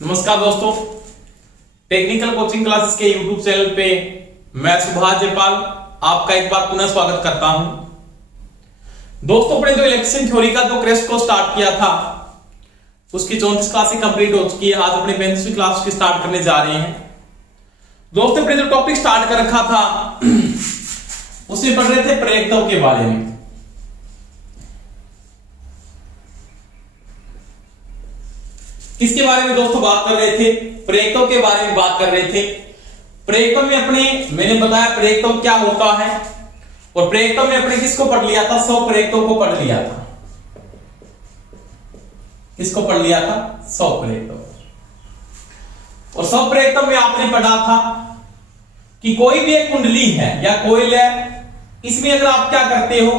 नमस्कार दोस्तों, technical coaching classes के यूट्यूब चैनल पे मैं सुभाष जयपाल आपका एक बार पुनः स्वागत करता हूं। दोस्तों, अपने जो इलेक्शन थ्योरी का जो क्रेस्ट को स्टार्ट किया था उसकी 34 क्लासें कंप्लीट हो चुकी है। आज अपने 35वीं क्लास की स्टार्ट करने जा रहे हैं। दोस्तों, अपने जो टॉपिक स्टार्ट कर रखा था उसमें पढ़ रहे थे प्रेरकत्व के बारे में। किसके बारे में दोस्तों बात कर रहे थे? प्रेरकत्व के बारे में बात कर रहे थे। प्रेरकत्व में मैंने बताया प्रेरकत्व क्या होता है, और प्रेरकत्व में अपने किसको पढ़ लिया था? स्वप्रेरकत्व को पढ़ लिया था। किसको पढ़ लिया था? स्वप्रेरकत्व। और स्वप्रेरकत्व में आपने पढ़ा था कि कोई भी एक कुंडली है या कोयल है, इसमें अगर आप क्या करते हो,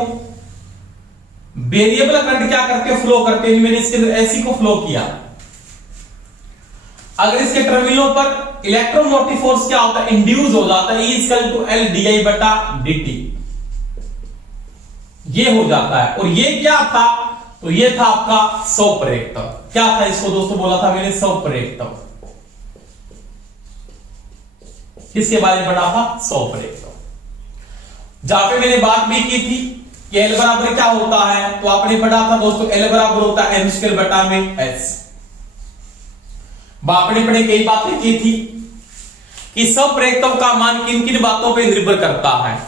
वेरिएबल करंट क्या करते हो? फ्लो करते हो। मैंने इसके अंदर ऐसी को फ्लो किया। अगर इसके टर्मिनलों पर इलेक्ट्रोमोटिव फोर्स क्या होता है? इंड्यूस हो जाता है। E=L/di/dt ये हो जाता है। और ये क्या था? तो ये था आपका स्वप्रेरकत्व। क्या था इसको दोस्तों? बोला था मैंने स्वप्रेरकत्व। किसके बारे में पढ़ा था? स्वप्रेरकत्व। जहां पे मैंने बात भी की थी कि L बराबर क्या होता है, तो आपने पढ़ा था दोस्तों L बराबर होता है m²/s। आपने पढ़े कई बातें की थी कि स्वप्रेरकत्व का मान किन किन बातों पर निर्भर करता है।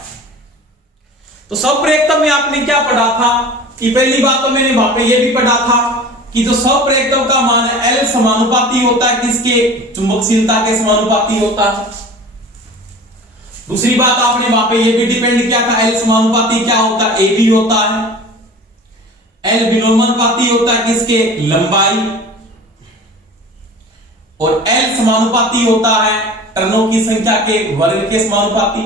तो स्वप्रेरकत्व में आपने क्या पढ़ा था कि पहली बात तो मैंने वहां पे यह भी पढ़ा था कि जो स्वप्रेरकत्व का मान है L समानुपाती होता है किसके? चुंबकशीलता के समानुपाती होता है। दूसरी बात आपने वहां पे यह भी डिपेंड किया था L समानुपाती क्या होता है? AB होता है। L विलोमानुपाती होता है किसके? लंबाई। और L समानुपाती होता है टर्नों की संख्या के वर्ग के समानुपाती।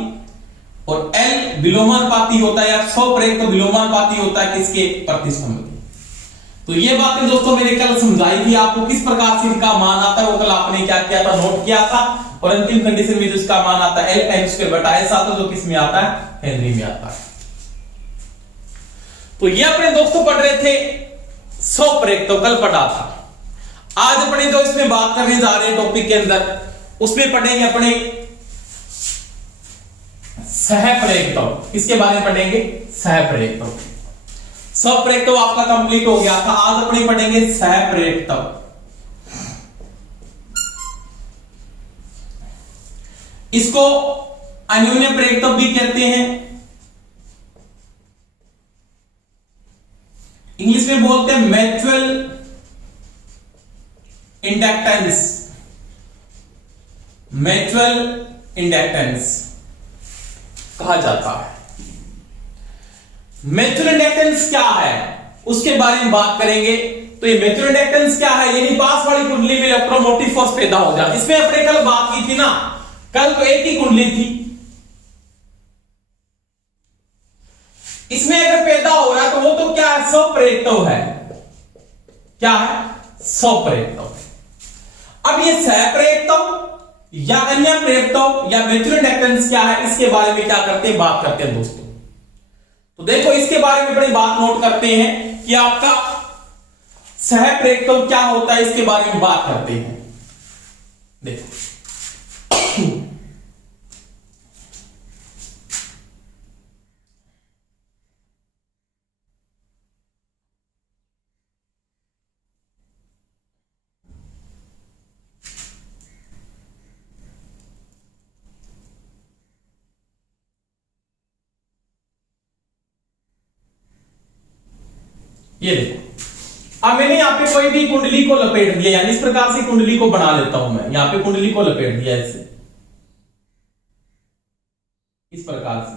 और L विलोमानुपाती होता है या स्वप्रेरकत्व विलोमानुपाती होता है किसके? प्रतिस्पंद के। तो ये बातें दोस्तों मैंने कल समझाई थी आपको, किस प्रकार से इनका मान आता है वो कल आपने क्या किया था? नोट किया था। और अंतिम कंडीशन में जो इसका मान आता है L m²/s आता है, जो किस में आता है? हेनरी में आता है। तो ये अपने दोस्तों पढ़ रहे थे स्वप्रेरकत्व, कल पढ़ा था। आज अपने जो इसमें बात करने जा रहे हैं टॉपिक के अंदर, उसमें पढ़ेंगे अपने सहप्रेरकत्व। किसके बारे में पढ़ेंगे? सहप्रेरकत्व। स्वप्रेरकत्व आपका कंप्लीट हो गया था। आज अपने पढ़ेंगे सहप्रेरकत्व। इसको अन्योन्य प्रेरकत्व भी कहते हैं। इंग्लिश में बोलते हैं म्यूचुअल इंडक्टेंस। म्यूचुअल इंडक्टेंस कहा जाता है। म्यूचुअल इंडक्टेंस क्या है उसके बारे में बात करेंगे। तो ये म्यूचुअल इंडक्टेंस क्या है? यानी पास वाली कुंडली में इलेक्ट्रोमोटिव फोर्स पैदा हो जाए। इसमें अपने कल बात की थी ना, कल तो एक ही कुंडली थी। इसमें अगर पैदा हो रहा है तो वो तो क्या है? स्वप्रेरकत्व है। क्या है? स्वप्रेरकत्व। अब ये सहप्रेरकत्व या अन्य प्रेरकत्व या म्यूचुअल इंडक्टेंस क्या है, इसके बारे में क्या करते हैं? बात करते हैं दोस्तों। तो देखो, इसके बारे में बड़ी बात नोट करते हैं कि आपका सहप्रेरकत्व क्या होता है, इसके बारे में बात करते हैं। देखो ये देखो, अब मैंने यहां पे कोई भी कुंडली को लपेट दिया, यानी इस प्रकार से कुंडली को बना लेता हूं मैं। यहां पे कुंडली को लपेट दिया ऐसे, इस प्रकार से।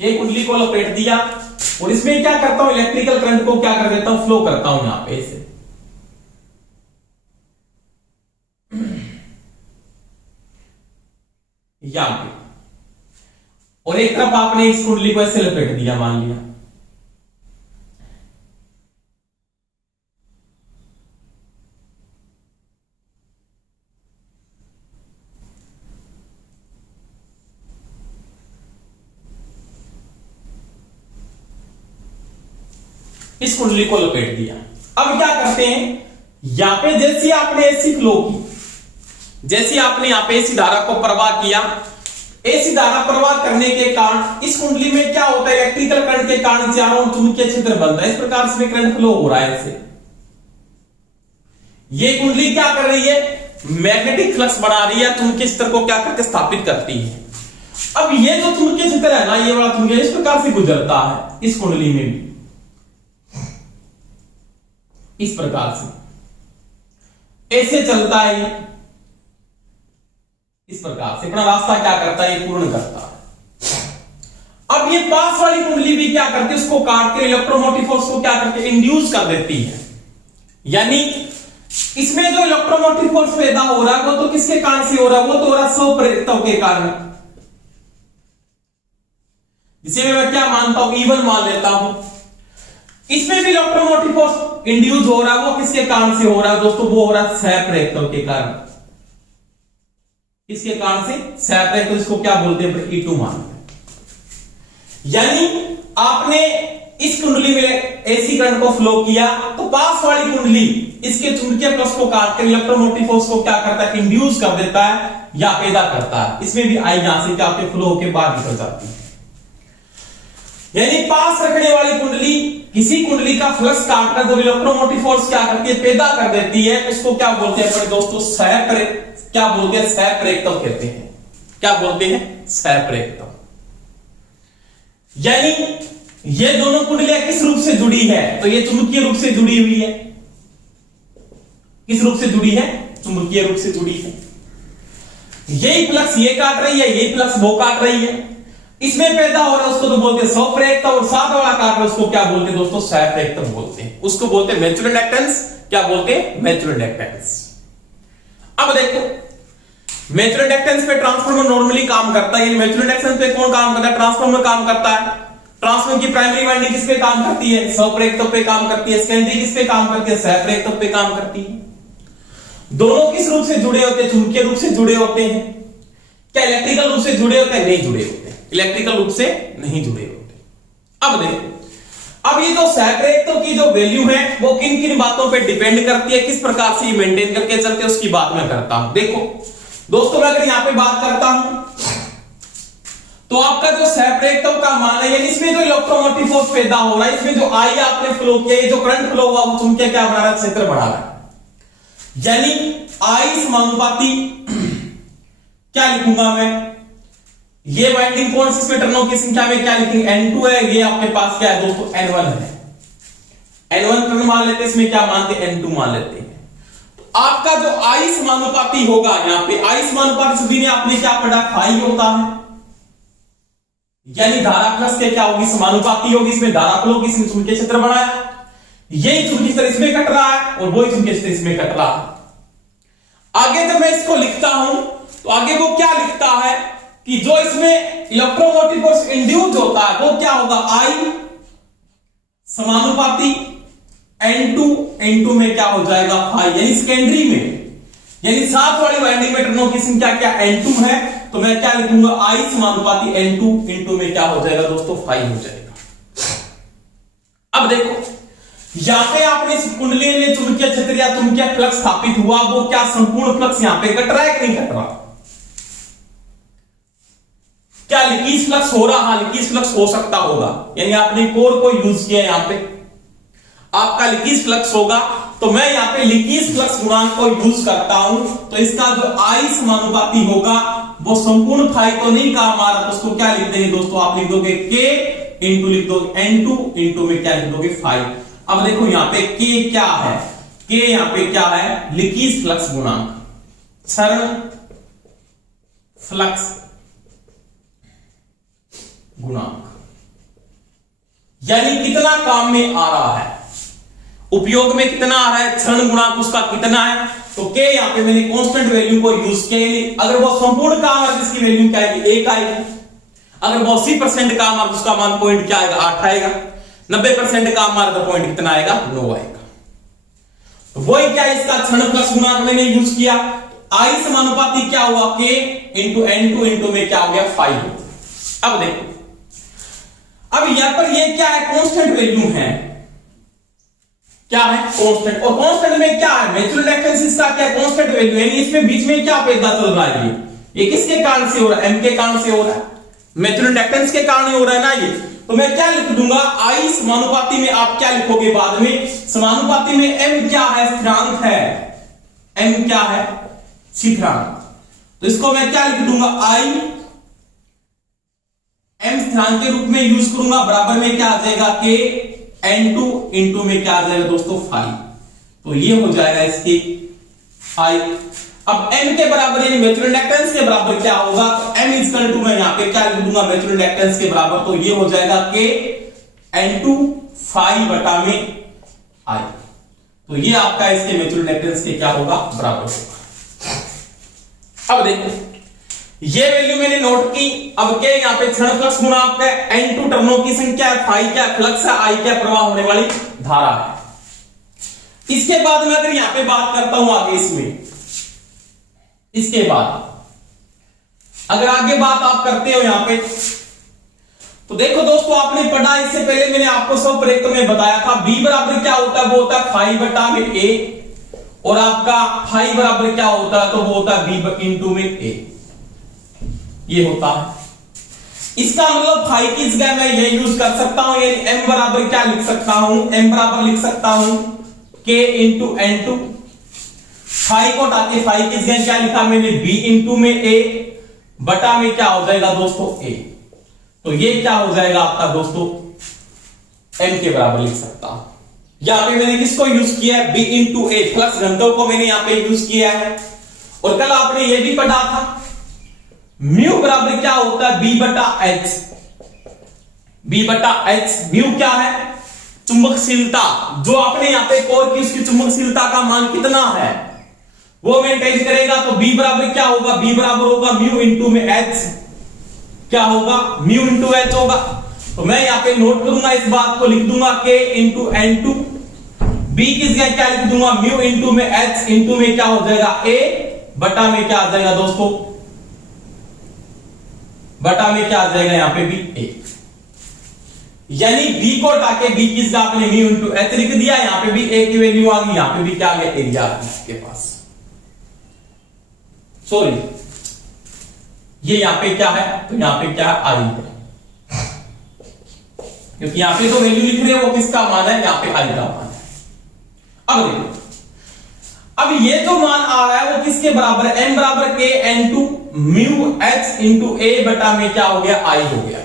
ये कुंडली को लपेट दिया और इसमें क्या करता हूं? इलेक्ट्रिकल करंट को क्या कर देता हूं? फ्लो करता हूं यहां पे ऐसे। यहां पे, और एक तरफ आपने इस कुंडली को ऐसे लपेट दिया, मान लिया। इस कुंडली को लपेट दिया। अब क्या करते हैं, यहां पे जैसे आपने एसी फ्लो की, जैसे आपने यहां पे एसी धारा को प्रवाह किया, एसी धारा प्रवाह करने के कारण इस कुंडली में क्या होता है, इलेक्ट्रिकल करंट के कारण चारों ओर चुंबकीय क्षेत्र बनता है। इस प्रकार से करंट फ्लो हो रहा है ऐसे। ये कुंडली क्या कर रही है, मैग्नेटिक फ्लक्स बना रही है, चुंबकीय क्षेत्र को क्या करके स्थापित करती है। अब ये जो चुंबकीय क्षेत्र है ना, ये वाला चुंबकीय इस प्रकार से गुजरता है इस कुंडली में भी, इस प्रकार से ऐसे चलता है, इस प्रकार से अपना रास्ता क्या करता है, ये पूर्ण करता है। अब ये पास वाली कुंडली भी क्या करती है, उसको काट के इलेक्ट्रोमोटिव फोर्स को क्या करके इंड्यूस कर देती है। यानी इसमें जो इलेक्ट्रोमोटिव फोर्स पैदा हो रहा है वो तो किसके कारण से हो रहा है, वो तो हो रहा है स्वप्रेरितों के कारण, जिसे मैं क्या मानता हूं, E1 मान लेता हूं। इसमें भी इलेक्ट्रोमोटिव फोर्स इंड्यूस हो रहा है, वो किसके कारण से हो रहा है दोस्तों, वो हो रहा है स्वप्रेरितों के कारण। किसके कारण से, स्वप्रेरित, इसको क्या बोलते हैं, E2 मानते हैं। यानी आपने इस कुंडली में एसी करंट को फ्लो किया, तो पास वाली कुंडली इसके चुंबकीय प्लस को काट कर इलेक्ट्रोमोटिव फोर्स को क्या करता है, इंड्यूस कर देता है या पैदा करता है। इसमें भी आई यहां से क्या फ्लो होकर बाहर निकल जाती है। यानी पास रखने वाली कुंडली किसी कुंडली का फ्लक्स काटकर जो इलेक्ट्रोमोटिव फोर्स क्या करती है, पैदा कर देती है, उसको क्या बोलते हैं दोस्तों, क्या बोलते हैं, स्वप्रेरितों कहते हैं। क्या बोलते हैं, स्वप्रेरितों। यानी ये दोनों कुंडलियां किस रूप से जुड़ी है, तो ये चुंबकीय रूप से जुड़ी हुई है। किस रूप से जुड़ी है, चुंबकीय रूप से जुड़ी है। यही फ्लक्स ये काट रही है, यही फ्लक्स वो काट रही है। इसमें पैदा हो रहा है उसको तो बोलते हैं स्वप्रेरित, और साथ वाला काट रहा है उसको क्या बोलते हैं दोस्तों, स्वप्रेरित बोलते हैं। उसको बोलते हैं म्यूचुअल इंडक्टेंस। क्या बोलते हैं, म्यूचुअल इंडक्टेंस। अब देखो म्यूचुअल इंडक्टेंस पे ट्रांसफार्मर नॉर्मली काम करता है। म्यूचुअल इंडक्टेंस पे कौन काम करता है, ट्रांसफार्मर काम करता है। ट्रांसफार्मर की प्राइमरी वाइंडिंग किस पे काम करती है, स्वप्रेरितों पे काम करती है। सेकेंडरी किस पे काम करती है, स्वप्रेरितों पे काम करती है। दोनों किस रूप से जुड़े होते हैं, चुंबकीय रूप से जुड़े होते हैं। क्या इलेक्ट्रिकल रूप से जुड़े होते हैं, नहीं जुड़े होते, इलेक्ट्रिकल रूप से नहीं जुड़े होते। अब देखो, अब ये जो स्वप्रेरितों की जो वैल्यू है वो किन किन बातों पे डिपेंड करती है, किस प्रकार से ये मेंटेन करके चलते हैं, उसकी बात मैं करता हूं। देखो दोस्तों, मैं अगर यहां पे बात करता हूं तो आपका जो स्वप्रेरितों का मान है, यानी इसमें जो इलेक्ट्रोमोटिव फोर्स पैदा हो रहा है, इसमें जो आई आपने फ्लो किया, ये जो करंट फ्लो हुआ वो चुंबकीय क्या बना रहा है, क्षेत्र बढ़ा रहा है। यानी आई समानुपाती क्या लिखूंगा मैं, ये वाइंडिंग कौन सी इसमें टर्नों की संख्या में क्या लिखेंगे, N2 है। ये आपके पास क्या है दोस्तों, N1 है। N1 टर्न मान लेते हैं, इसमें क्या मानते हैं, N2 मान लेते हैं। तो आपका जो आई समानुपाती होगा, यहां पे आई समानुपाती सभी ने आपने क्या पढ़ा, फाई होता है। यानी धारा प्लस के क्या होगी, समानुपाती होगी। इसमें धारा फ्लो की चुंबकीय क्षेत्र बनाया, यही चुंबकीय क्षेत्र इसमें कट रहा है और वही चुंबकीय क्षेत्र इसमें कट रहा है। आगे जब मैं इसको लिखता हूं तो आगे वो क्या लिखता है कि जो इसमें इलेक्ट्रोमोटिव फोर्स इंड्यूस होता है वो क्या होगा, आई समानुपाती N2 में क्या हो जाएगा, फाई। यानी सेकेंडरी में, यानी साथ वाली वाइंडिंग में टर्नों की संख्या क्या, N2 है, तो मैं क्या लिखूंगा, आई समानुपाती N2 में क्या हो जाएगा दोस्तों, फाई हो जाएगा। अब देखो यहां पे आपने इस कुंडली में चुंबकीय क्षेत्र या चुंबकीय फ्लक्स स्थापित हुआ, वो क्या संपूर्ण फ्लक्स यहां पे कट रहा है कि नहीं कट रहा, क्या लीकेज फ्लक्स हो रहा, हाँ लीकेज फ्लक्स हो सकता होगा। यानी आपने कोर को यूज किया, यहां पे आपका लीकेज फ्लक्स होगा, तो मैं यहां पे लीकेज फ्लक्स गुणांक को यूज करता हूं, तो इसका जो आई समानुपाती होगा वो संपूर्ण फाई तो नहीं काम आ रहा, तो उसको क्या लिख देंगे दोस्तों, आप लिख दोगे K इंटू लिख दोगे N2 इंटू में क्या लिख दोगे, फाई। अब देखो यहां पे K क्या है, K यहां पे क्या है, लीकेज फ्लक्स गुणांक, क्षरण फ्लक्स गुणांक, यानी कितना काम में आ रहा है, उपयोग में कितना आ रहा है, क्षण गुणांक उसका कितना है। तो K यहां पे मैंने कांस्टेंट वैल्यू को यूज किया। अगर वो संपूर्ण काम है जिसकी वैल्यू क्या आएगी, 1 आएगी। अगर वो 80% काम है उसका मान पॉइंट क्या आएगा, 8 आएगा। 90% काम आ रहा तो पॉइंट कितना आएगा, 9 आएगा। तो वही क्या इसका क्षण फ्लक्स गुणांक मैंने यूज किया। आई समानुपाती क्या हुआ, K इंटू N2 इंटू में क्या हो गया, 5। अब देखो, अब यहां पर ये क्या है, कांस्टेंट वैल्यू है, क्या है कांस्टेंट, और कांस्टेंट में क्या है नेचुरल रिएक्टेंस इसका क्या कांस्टेंट वैल्यू है, यानी इसमें बीच में क्या पैदा चल रहा है, ये किसके कारण से हो रहा है, m के कारण से हो रहा है, नेचुरल रिएक्टेंस के कारण हो रहा है ना ये। तो मैं क्या लिख दूंगा I समानुपाती में, आप क्या लिखोगे बाद में, समानुपाती में m क्या है, स्थिरांक है, m क्या है स्थिरांक, तो इसको मैं क्या लिख दूंगा I m स्थिरांक के रूप में यूज करूंगा, बराबर में क्या आ जाएगा k n2 इंटू में क्या आ जाएगा दोस्तों 5, तो ये हो जाएगा इसकी I। अब m के बराबर यानी नेचुरल रिएक्टेंस के बराबर क्या होगा, तो m इज इक्वल टू मैं यहां पे क्या लिख दूंगा नेचुरल रिएक्टेंस के बराबर, तो ये हो जाएगा k n2 5 बटा में I, तो ये आपका इसके नेचुरल रिएक्टेंस के क्या होगा बराबर होगा। अब देखो ये वैल्यू मैंने नोट की, अब क्या यहां पे क्षण फ्लक्स गुना आपका n2 टर्नों की संख्या है, फाई क्या फ्लक्स है, I क्या प्रवाह होने वाली धारा है। इसके बाद मैं अगर यहां पे बात करता हूं आगे इसमें, इसके बाद अगर आगे बात आप करते हो यहां पे, तो देखो दोस्तों आपने पढ़ा इससे पहले मैंने आपको सब प्रयोग में बताया था, b बराबर क्या होता है, वो होता है फाई बटा में a, और आपका फाई बराबर क्या होता है, तो वो होता है b इंटू में a, ये होता है। इसका मतलब फाई की जगह मैं ये यूज कर सकता हूं, यानी m बराबर क्या लिख सकता हूं, m बराबर लिख सकता हूं k इंटू n2, फाई को हटाके फाई की जगह क्या लिखा मैंने b इंटू में a बटा में क्या हो जाएगा दोस्तों a, तो ये क्या हो जाएगा आपका दोस्तों m के बराबर लिख सकता हूं। यहां पे मैंने किसको यूज किया है, b इंटू a, फ्लक्स घनत्व को मैंने यहां पे यूज किया है। और कल आपने ये भी पढ़ा था म्यू बराबर क्या होता है, b बटा h, b बटा h, म्यू क्या है चुंबकशीलता, जो आपने यहां पे कोर की उसकी चुंबकशीलता का मान कितना है वो मेंटेन करेगा, तो b बराबर क्या होगा, b बराबर होगा म्यू इंटू में h, क्या होगा म्यू इंटू h होगा। तो मैं यहां पे नोट करूंगा इस बात को, लिख दूंगा k इंटू n2, b की जगह क्या लिख दूंगा म्यू इंटू में h इंटू में क्या हो जाएगा a बटा में क्या आ जाएगा दोस्तों, बटा में क्या आ जाएगा यहां पे भी a, यानी b को हटा के b की जगह आपने म्यू इंटू h लिख दिया, यहां पे भी a की वैल्यू आ गई, यहां पे भी क्या आ गया एरिया आ गया आपके पास, सॉरी ये यहां पे क्या है, तो यहां पे क्या है आई है, क्योंकि यहां पे तो वैल्यू लिख रहे हैं वो किसका मान है, यहां पे आई का मान है। अब देखो अब ये जो मान आ रहा है वो किसके बराबर है, m बराबर k n2 mu h into a बटा में क्या हो गया आई हो गया।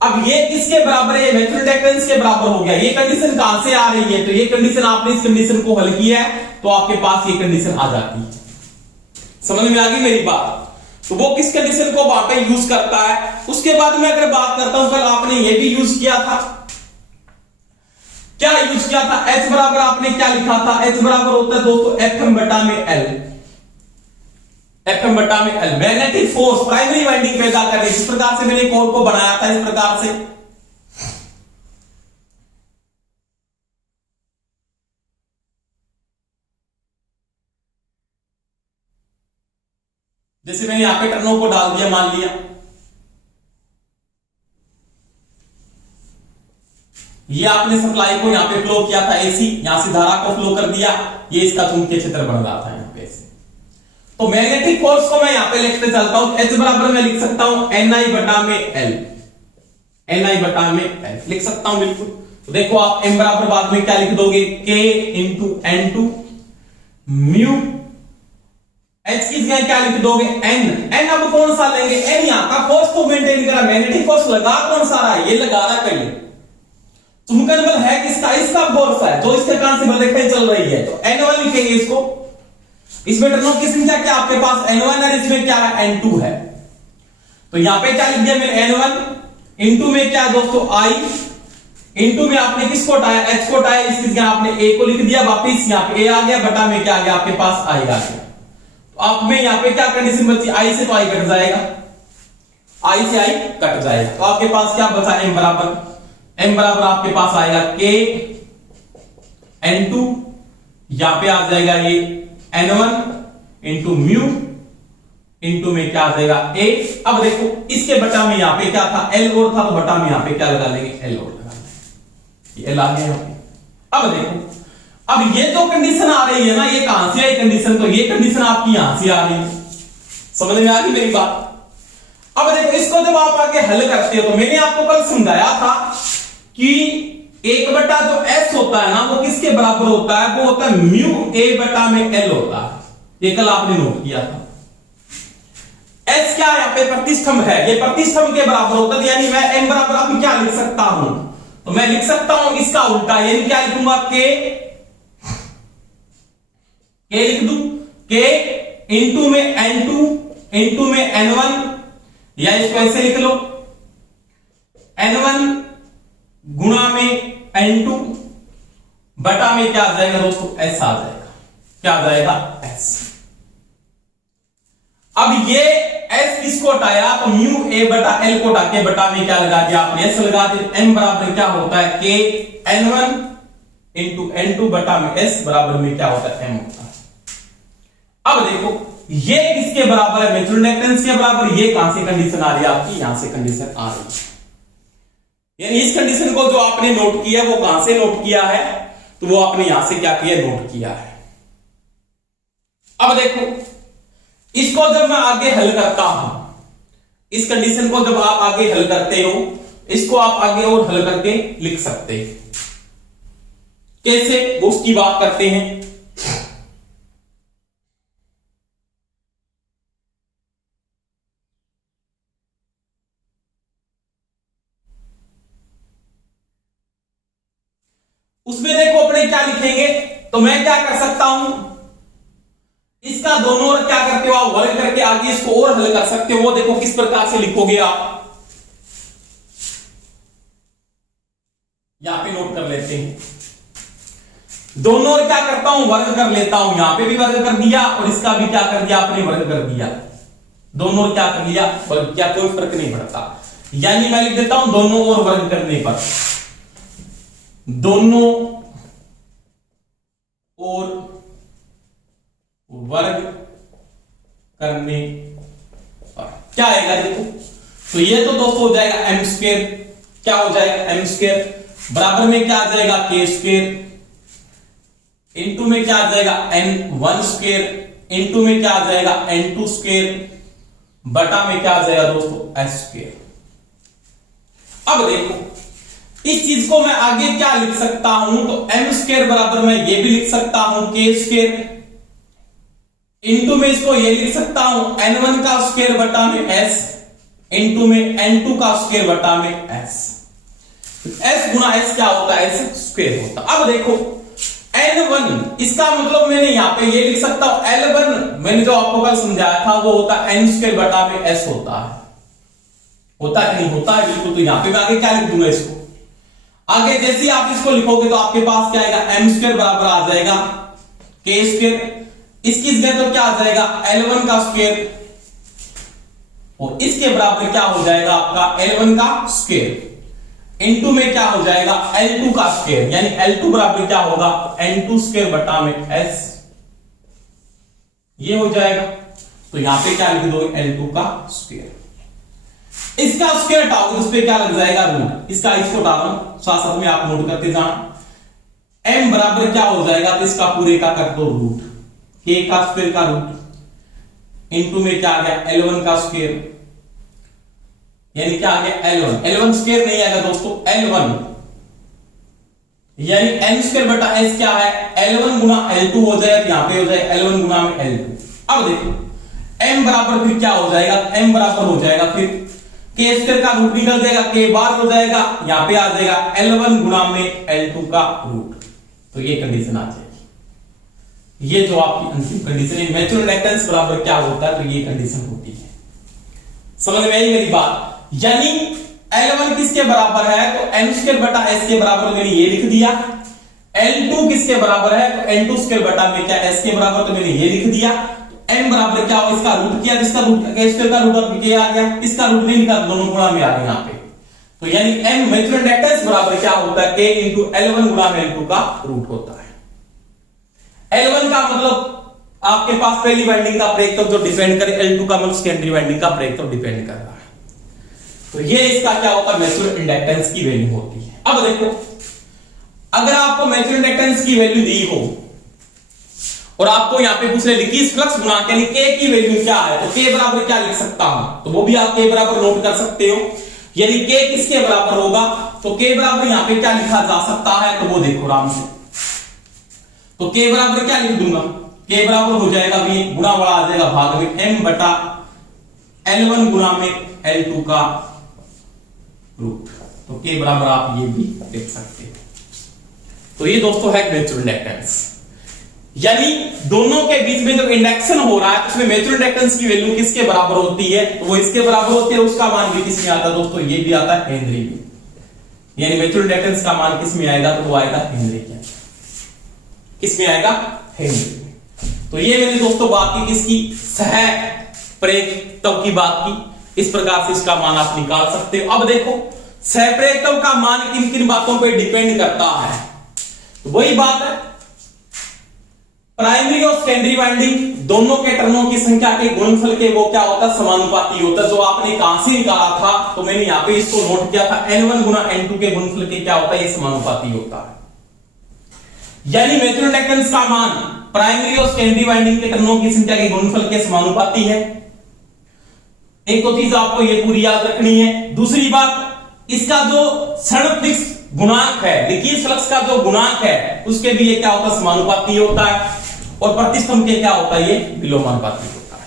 अब ये किसके बराबर है, नेचुरल रिएक्टेंस के बराबर हो गया। ये कंडीशन कहां से आ रही है, तो ये कंडीशन आपने इस कंडीशन को हल किया है तो आपके पास ये कंडीशन आ जाती है, समझ में आ गई मेरी बात। तो वो किस कंडीशन को वहां पे यूज करता है। उसके बाद में अगर बात करता हूं, कल आपने ये भी यूज किया था, क्या यूज किया था, H बराबर आपने क्या लिखा था, H बराबर होता है दोस्तों FM बटा में L, FM बटा में L, magnetic force primary winding पैदा कर रही है। जिस प्रकार से मैंने कोर को बनाया था इस प्रकार से, जैसे मैंने यहां पे टर्नों को डाल दिया, मान लिया ये आपने सप्लाई को यहां पे फ्लो किया था एसी, यहां से धारा को फ्लो कर दिया, ये इसका चुंबकीय क्षेत्र बन रहा था यहां पे ऐसे। तो मैग्नेटिक फोर्स को मैं यहां पे लिखते चलता हूं, H बराबर मैं लिख सकता हूं NI बटा में L, NI बटा में L लिख सकता हूं बिल्कुल। तो देखो आप M बराबर बाद में क्या लिख दोगे, K into N2 mu, H की जगह क्या लिख दोगे N अब कौन सा लेंगे, N यहां का फोर्स को मेंटेन करा, मैग्नेटिक फोर्स लगा कौन सा रहा है, ये लगा रहा कहीं, चुंबकन बल है किसका, इसका फोर्स है जो इसके कारण से बल रेखाएं चल रही है, तो N1 लिखेंगे इसको। इसमें टर्नों की संख्या क्या आपके पास N1 है, इसमें क्या है N2 है, तो यहां पे क्या लिख दिया मैंने N1 इंटू में क्या दोस्तों I, इंटू में आपने किसको हटाया, H को हटाया, इसकी जगह आपने A को लिख दिया, वापिस यहां पे A आ गया, बटा में क्या आ गया आपके पास I आ गया। तो आप में यहां पे क्या कंडीशन बची, I से तो I कट जाएगा, I से I कट जाएगा, तो आपके पास क्या बचा M बराबर आपके पास आएगा K N2, यहां पे आ जाएगा ये N1 इंटू म्यू इंटू में क्या आ जाएगा A। अब देखो इसके बटा में यहां पे क्या था L और था, तो बटा में यहां पे क्या लगा लेंगे L और लगा लेंगे, L आ गया यहां पे। अब देखो, अब ये जो कंडीशन आ रही है ना, ये कहां से आई कंडीशन, तो ये कंडीशन आपकी यहां से आ रही है। समझ में आ गई मेरी बात। अब देखो, इसको जब आप आगे हल करते हो तो मैंने आपको कल समझाया था कि 1 जो s होता है ना, वो किसके बराबर होता है, वो होता है म्यू a/l होता है। ये कल आपने नोट किया था। s क्या है, यहाँ पे प्रतिष्ठम्भ है, ये प्रतिष्ठम्भ के बराबर होता है, यानी मैं m बराबर अब क्या लिख सकता हूं, तो मैं लिख सकता हूं इसका उल्टा, यानी क्या लिखूंगा, k लिख दूं, k इंटू में n2 इंटू में n1, या इसको ऐसे लिख लो, n1 गुणा में n2 बटा में क्या आ जाएगा दोस्तों, s आ जाएगा। क्या आ जाएगा, s। अब ये s किसको हटाया, तो म्यू a/l को हटा के बटा में क्या लगा दिया आपने, s लगा दिया। m बराबर क्या होता है, k n1 इंटू n2 बटा में s बराबर में क्या होता है, m होता है। अब देखो, ये किसके बराबर है, म्यूचुअल इंडक्टेंस के बराबर। ये कहां से कंडीशन आ रही है आपकी, यहां से कंडीशन आ रही है, यानी इस कंडीशन को जो आपने नोट किया वो कहां से नोट किया है, तो वो आपने यहां से क्या किया, नोट किया है। अब देखो, इसको जब मैं आगे हल करता हूं, इस कंडीशन को जब आप आगे हल करते हो, इसको आप आगे और हल करके लिख सकते हैं। कैसे, वो उसकी बात करते हैं। उसमें देखो अपने क्या लिखेंगे, तो मैं क्या कर सकता हूं, इसका दोनों ओर क्या करते हो आप, वर्ग करके आगे इसको और हल कर सकते हो। वो देखो किस प्रकार से लिखोगे आप, यहां पे नोट कर लेते हैं। दोनों ओर क्या करता हूं, वर्ग कर लेता हूं, यहां पे भी वर्ग कर दिया और इसका भी क्या कर दिया आपने, वर्ग कर दिया। दोनों ओर क्या कर लिया, वर्ग किया, कोई फर्क नहीं पड़ता। यानी मैं लिख देता हूं, दोनों ओर वर्ग करने पर, दोनों और वर्ग करने पर क्या आएगा, देखो तो ये तो दोस्तों हो जाएगा m स्क्वायर। क्या हो जाएगा, m स्क्वायर बराबर में क्या आ जाएगा, k स्क्वायर इंटू में क्या आ जाएगा, n1 स्क्वायर इंटू में क्या आ जाएगा, n2 स्क्वायर बटा में क्या आ जाएगा दोस्तों, s स्क्वायर। अब देखो, इस चीज को मैं आगे क्या लिख सकता हूं, तो m स्क्वायर बराबर मैं ये भी लिख सकता हूं k स्क्वायर इंटू में इसको ये लिख सकता हूं n1 का स्क्वायर बटा में s इंटू में n2 का स्क्वायर बटा में s। s गुना s क्या होता है, s स्क्वायर होता है। अब देखो n1, इसका मतलब मैंने यहां पे ये लिख सकता हूं l1, मैंने जो आपको कल समझाया था वो होता है n स्क्वायर बटा में s होता है। होता है नहीं होता है, बिल्कुल। तो यहां पे मैं आगे क्या लिख दूंगा, इसको आगे जैसे ही आप इसको लिखोगे तो आपके पास क्या आएगा, m स्क्वायर बराबर आ जाएगा k स्क्वायर, इसकी जगह तो क्या आ जाएगा, l1 का स्क्वायर, और इसके बराबर क्या हो जाएगा आपका l1 का स्क्वायर इनटू में क्या हो जाएगा, l2 का स्क्वायर, यानी l2 बराबर क्या होगा, n2 स्क्वायर बटा में s, ये हो जाएगा। तो यहां पे क्या लिख दोगे, l2 का स्क्वायर। इसका स्क्वायर हटाओगे उस पे क्या लग जाएगा, रूट। इसका इसको डालो, साथ साथ में आप नोट करते जाना। m बराबर क्या हो जाएगा, तो इसका पूरे का कर दो रूट, k का स्क्वायर का रूट इनटू में क्या आ गया, l1 का स्क्वायर, यानी क्या आ गया l1 स्क्वायर नहीं आएगा दोस्तों, l1 यानी n स्क्वायर बटा s क्या है, l1 गुना l2 हो जाएगा, तो यहां पे हो जाएगा l1 गुना में l2। अब देखो m बराबर फिर क्या हो जाएगा, m बराबर हो जाएगा फिर k स्क्वायर का रूट निकल जाएगा, k बार हो जाएगा, यहां पे आ जाएगा l1 गुना में l2 का रूट। तो ये कंडीशन आ जाएगी। ये जो आपकी अंतिम कंडीशन है, म्यूचुअल इंडक्टेंस बराबर क्या होता है, तो ये कंडीशन होती है। समझ में आई मेरी बात। यानी L1 किसके बराबर है, तो n स्क्वायर बटा s के बराबर, मैंने ये लिख दिया। L2 किसके बराबर है, तो n2 स्क्वायर बटा में क्या s के बराबर, तो मैंने ये लिख दिया। तो m बराबर क्या हो, इसका रूट किया, इसका रूट k स्क्वायर का रूट और k आ गया, इसका रूट नहीं निकाला, दोनों गुणा में आ गए यहां पे। तो यानी m म्यूचुअल इंडक्टेंस बराबर क्या होता है, k इंटू L1 गुणा में L2 का रूट होता है। L1 का मतलब आपके पास पहली वाइंडिंग का ब्रेक तक जो डिपेंड करे, L2 का मतलब सेकेंडरी वाइंडिंग का ब्रेक तक डिपेंड कर रहा है। तो ये इसका क्या होता है, म्यूचुअल इंडक्टेंस की वैल्यू होती है। अब देखो अगर आपको म्यूचुअल इंडक्टेंस की वैल्यू दी हो और आपको यहां पे पूछ रहे लीकेज फ्लक्स गुणांक यानी के की वैल्यू क्या है, तो के बराबर क्या लिख सकता हूं, तो वो भी आप के बराबर नोट कर सकते हो। यानी के किसके बराबर होगा, तो के बराबर यहां पे क्या लिखा जा सकता है, तो वो देखो आराम से। तो के बराबर क्या लिख दूंगा, के बराबर हो जाएगा भी गुणा वाला आ जाएगा भाग में m बटा L1 गुणा में L2 का रूट। तो के बराबर आप ये भी देख सकते हो। तो ये दोस्तों है म्यूचुअल इंडक्टेंस, यानी दोनों के बीच में जब इंडक्शन हो रहा है उसमें म्यूचुअल इंडक्टेंस की वैल्यू किसके बराबर होती है, तो वो इसके बराबर होती है। उसका मान भी किसमें आता है दोस्तों, ये भी आता है हेनरी में। यानी म्यूचुअल इंडक्टेंस का मान किसमें आएगा, तो वो आएगा हेनरी के, किसमें आएगा, हेनरी में। तो ये मैंने दोस्तों बात की किसकी, सह प्रेरकत्व की बात की। इस प्रकार से इसका मान आप निकाल सकते हो। अब देखो सह प्रेरकत्व का मान किन किन बातों पर डिपेंड करता है, तो वही बात है प्राइमरी और सेकेंडरी वाइंडिंग दोनों के टर्नों की संख्या के गुणनफल के वो क्या होता है, समानुपाती होता है। जो आपने कहां से निकाला था, तो मैंने यहां पे इसको नोट किया था, n1 गुना n2 के गुणनफल के क्या होता है, ये समानुपाती होता है। यानी म्यूचुअल इंडक्टेंस का मान प्राइमरी और सेकेंडरी वाइंडिंग के टर्नों की संख्या के गुणनफल के समानुपाती है। एक तो चीज आपको ये पूरी याद रखनी है। दूसरी बात, इसका जो क्षण फ्लिक्स गुणांक है, लीकेज फ्लक्स का जो गुणांक है, उसके भी ये क्या होता है, समानुपाती होता है। और प्रतिष्ठम के क्या होता है, ये विलोमानुपाती होता है।